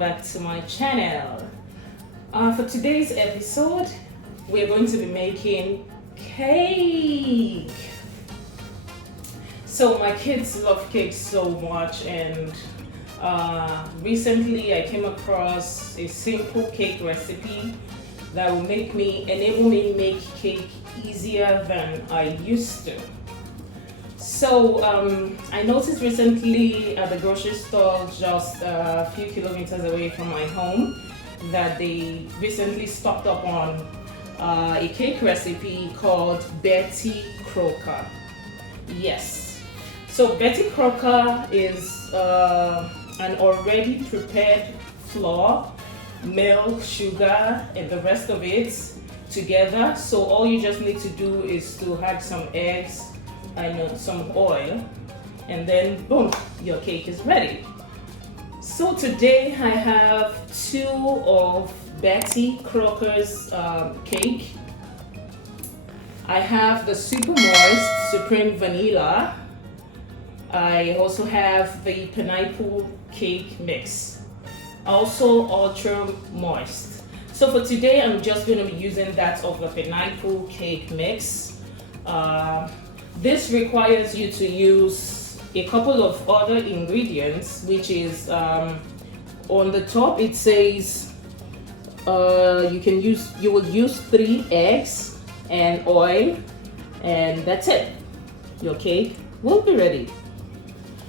back to my channel. For today's episode, we're going to be making cake. So my kids love cake so much, and recently I came across a simple cake recipe that will enable me make cake easier than I used to. So I noticed recently at the grocery store just a few kilometers away from my home that they recently stocked up on a cake recipe called Betty Crocker. Yes, so Betty Crocker is an already prepared flour, milk, sugar, and the rest of it together. So all you just need to do is to add some eggs and some oil, and then boom, your cake is ready. So today I have two of Betty Crocker's cake. I have the Super Moist Supreme Vanilla. I also have the Pineapple Cake Mix, also Ultra Moist. So for today I'm just going to be using that of the Pineapple Cake Mix. This requires you to use a couple of other ingredients, which is on the top it says you will use 3 eggs and oil, and that's it. Your cake will be ready.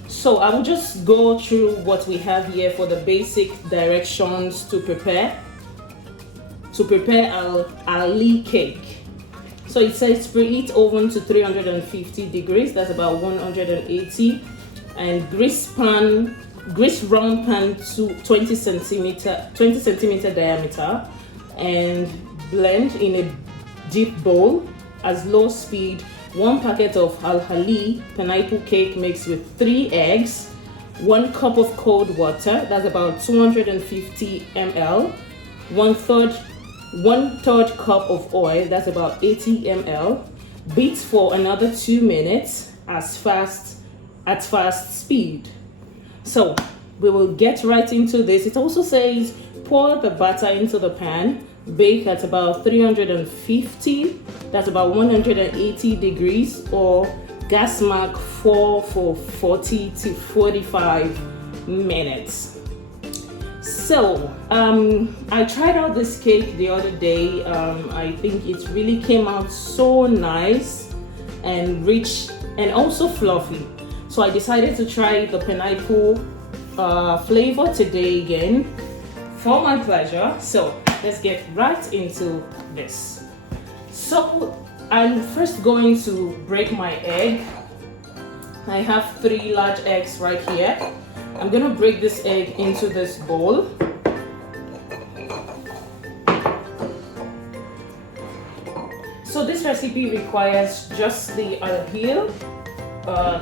So I will just go through what we have here for the basic directions to prepare our Lee cake. So it says preheat oven to 350 degrees, that's about 180, and grease round pan to 20 centimeter diameter, and blend in a deep bowl as low speed 1 packet of Al-Hali pineapple cake mix with 3 eggs, 1 cup of cold water, that's about 250 ml, 1/3 cup of oil, that's about 80 ml. Beat for another 2 minutes at fast speed. So we will get right into this. It also says pour the batter into the pan, bake at about 350, that's about 180 degrees, or gas mark 4 for 40 to 45 minutes. So I tried out this cake the other day. I think it really came out so nice and rich and also fluffy. So I decided to try the pineapple flavor today again for my pleasure. So let's get right into this. So I'm first going to break my egg. I have 3 large eggs right here. I'm gonna break this egg into this bowl. So this recipe requires just the Al-Hali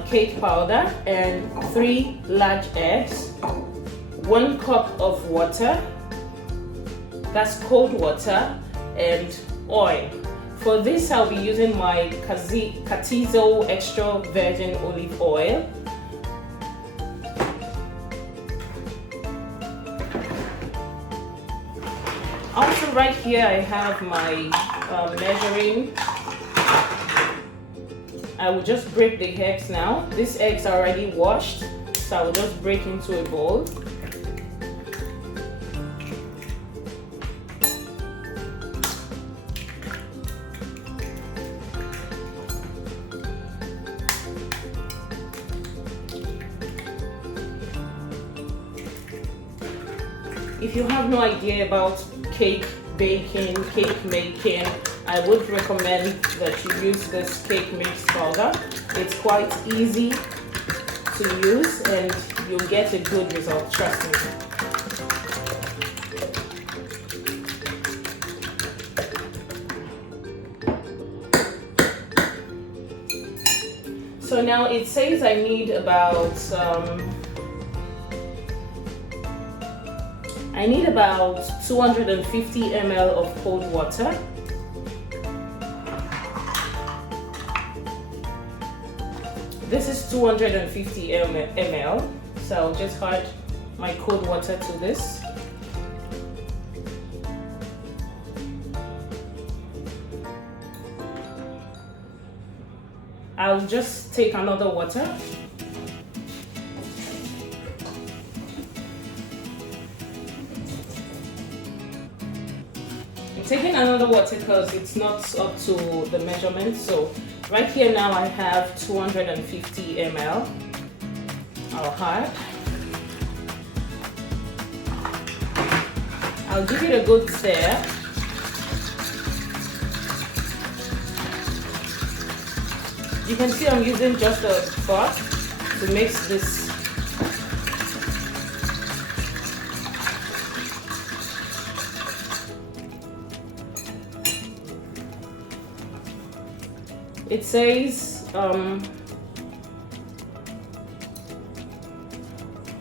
cake powder and 3 large eggs, 1 cup of water, that's cold water, and oil. For this I'll be using my Catizo extra virgin olive oil. Also right here I have my measuring. I will just break the eggs now. These eggs are already washed, so I will just break into a bowl. If you have no idea about cake baking, cake making, I would recommend that you use this cake mix powder. It's quite easy to use and you'll get a good result, trust me. So now it says I need about 250 ml of cold water. This is 250 ml, so I'll just add my cold water to this. I'll just take another water. I'm taking another water because it's not up to the measurement. So right here now I have 250 ml. I'll add. I'll give it a good stir. You can see I'm using just a spot to mix this. It says,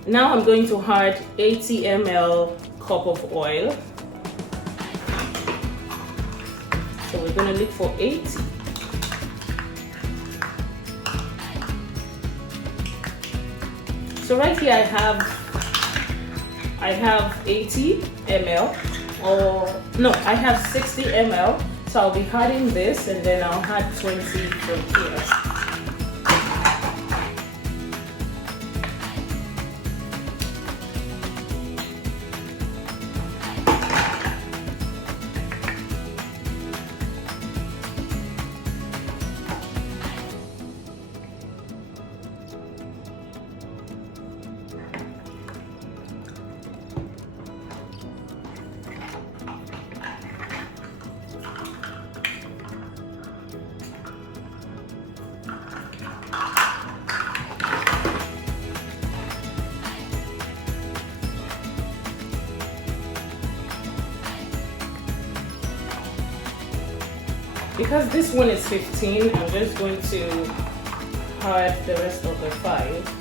now I'm going to add 80 ml cup of oil. So we're going to look for 80. So right here I have 80 ml, or no, I have 60 ml. So I'll be adding this and then I'll add 20 from here. Because this one is 15, I'm just going to add the rest of the 5.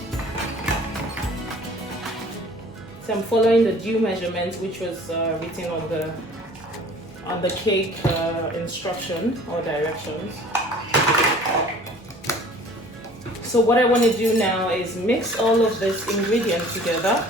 So I'm following the due measurement, which was written on the cake instruction or directions. So what I want to do now is mix all of this ingredient together.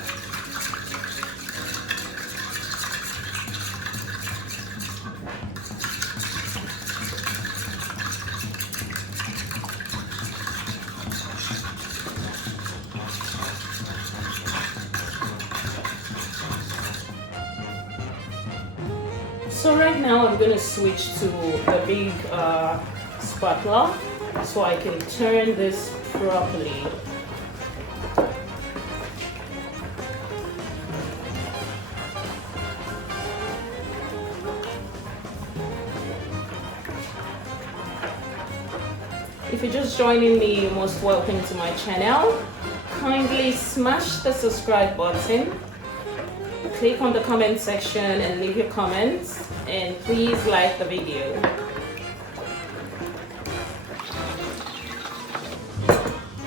So right now I'm going to switch to the big spatula so I can turn this properly. If you're just joining me, you're most welcome to my channel. Kindly smash the subscribe button. Click on the comment section and leave your comments, and please like the video.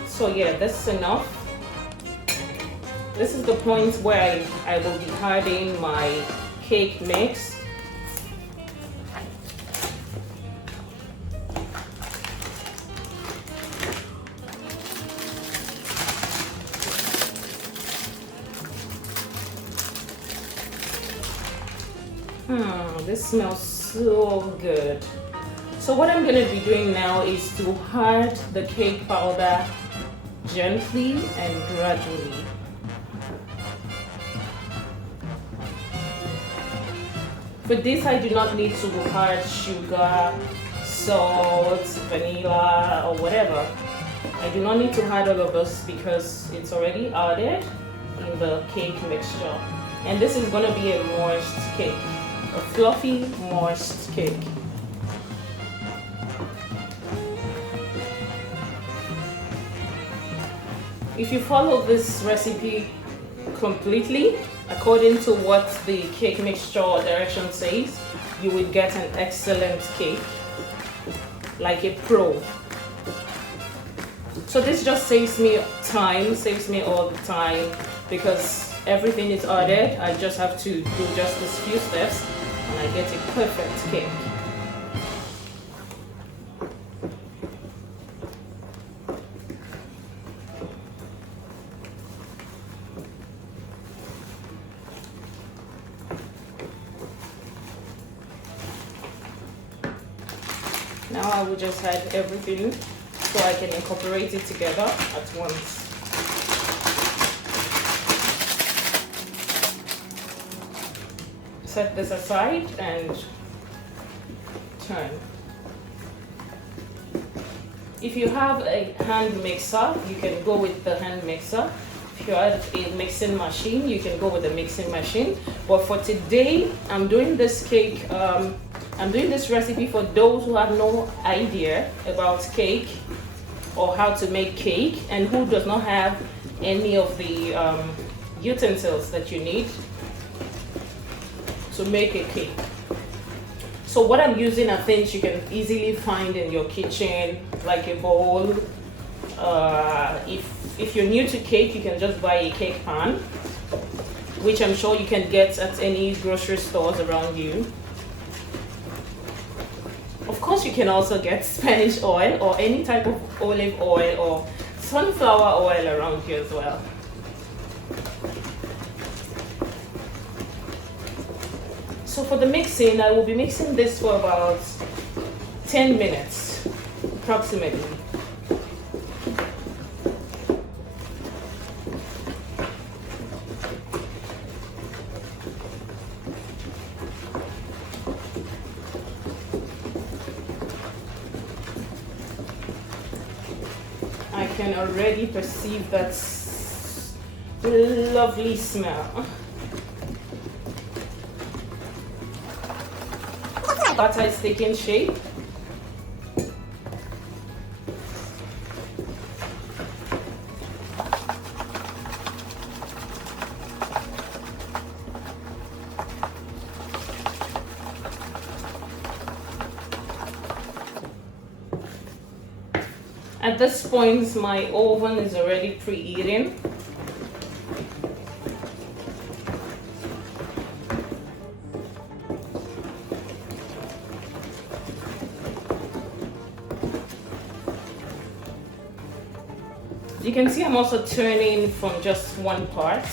So yeah, this is enough. This is the point where I will be adding my cake mix. This smells so good. So what I'm going to be doing now is to add the cake powder gently and gradually. For this, I do not need to add sugar, salt, vanilla, or whatever. I do not need to add all of this because it's already added in the cake mixture. And this is going to be a moist cake. A fluffy, moist cake. If you follow this recipe completely, according to what the cake mixture direction says, you will get an excellent cake, like a pro. So this just saves me time, saves me all the time, because everything is added. I just have to do just these few steps and I get a perfect cake. Now I will just add everything so I can incorporate it together at once. Set this aside and turn. If you have a hand mixer, you can go with the hand mixer. If you have a mixing machine, you can go with the mixing machine. But for today, I'm doing this cake. I'm doing this recipe for those who have no idea about cake or how to make cake, and who does not have any of the utensils that you need to make a cake. So what I'm using are things you can easily find in your kitchen, like a bowl. If you're new to cake, you can just buy a cake pan, which I'm sure you can get at any grocery stores around you. Of course, you can also get Spanish oil or any type of olive oil or sunflower oil around here as well. So for the mixing, I will be mixing this for about 10 minutes, approximately. I can already perceive that lovely smell. Butter is taking shape. At this point, my oven is already preheating. You can see I'm also turning from just one part.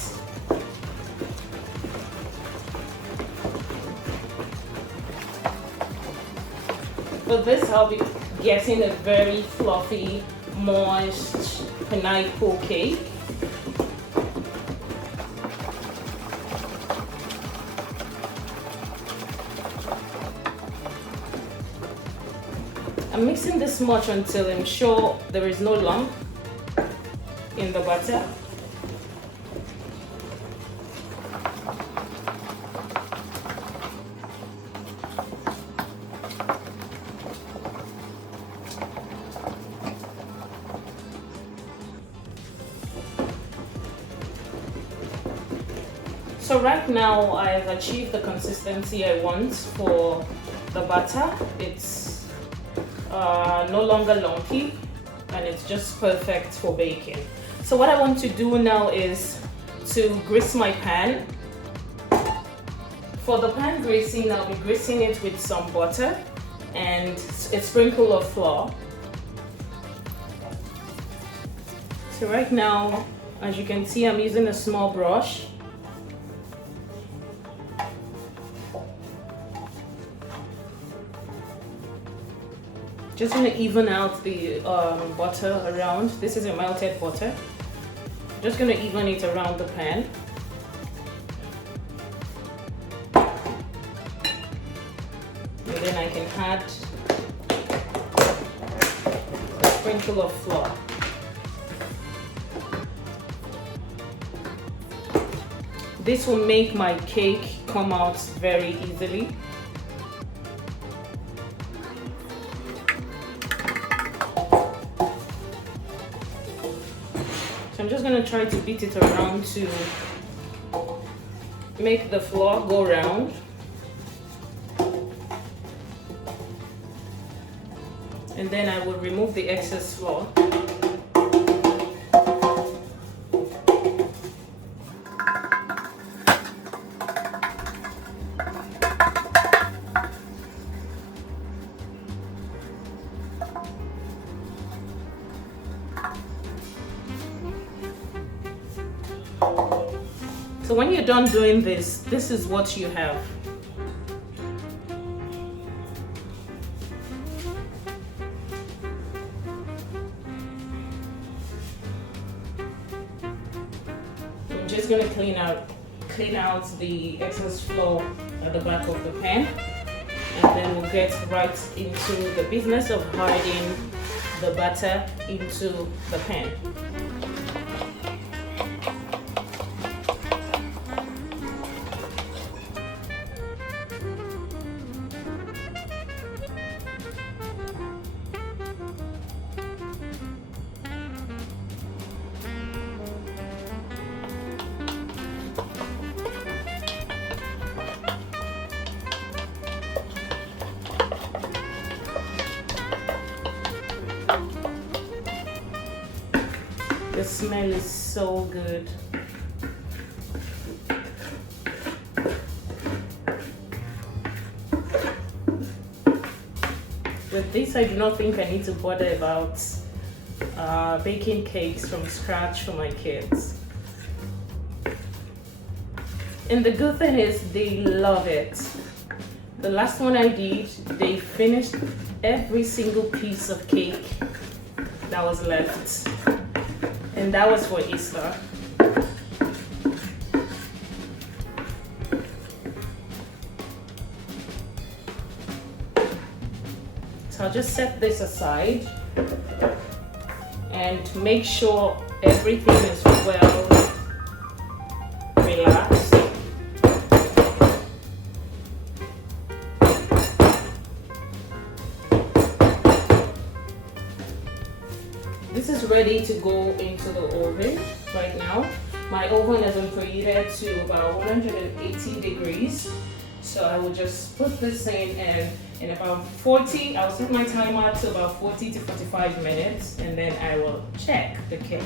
For this, I'll be getting a very fluffy, moist pineapple cake. I'm mixing this much until I'm sure there is no lump in the butter. So right now I've achieved the consistency I want for the butter. It's no longer lumpy and it's just perfect for baking. So what I want to do now is to grease my pan. For the pan greasing, I'll be greasing it with some butter and a sprinkle of flour. So right now, as you can see, I'm using a small brush. Just going to even out the butter around. This is a melted butter. Just going to even it around the pan. And then I can add a sprinkle of flour. This will make my cake come out very easily. So I'm just going to try to beat it around to make the flour go round. And then I will remove the excess flour. So when you're done doing this, this is what you have. just gonna clean out the excess flour at the back of the pan, and then we'll get right into the business of hiding the butter into the pan. The smell is so good. With this, I do not think I need to bother about baking cakes from scratch for my kids. And the good thing is they love it. The last one I did, they finished every single piece of cake that was left. And that was for Easter. So I'll just set this aside and make sure everything is well relaxed. This is ready to go into the oven right now. My oven has been preheated to about 180 degrees. So I will just put this in, and in about 40, I'll set my timer to about 40 to 45 minutes, and then I will check the cake.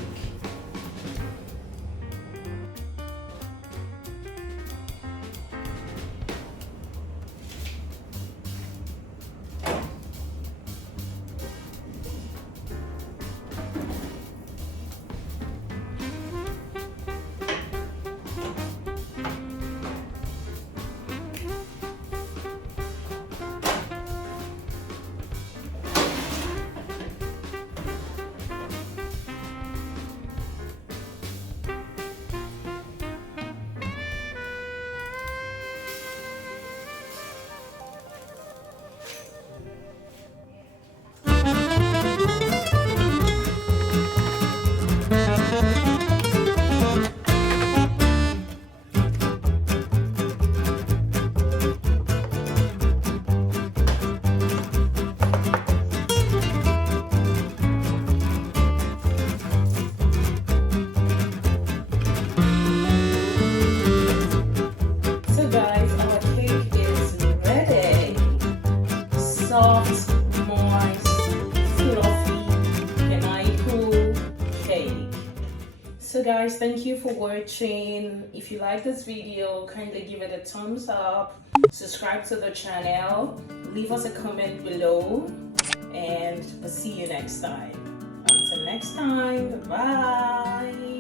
Soft, moist, fluffy, and cool cake. So guys, thank you for watching. If you like this video, kindly give it a thumbs up, subscribe to the channel, leave us a comment below, and we'll see you next time. Until next time, bye.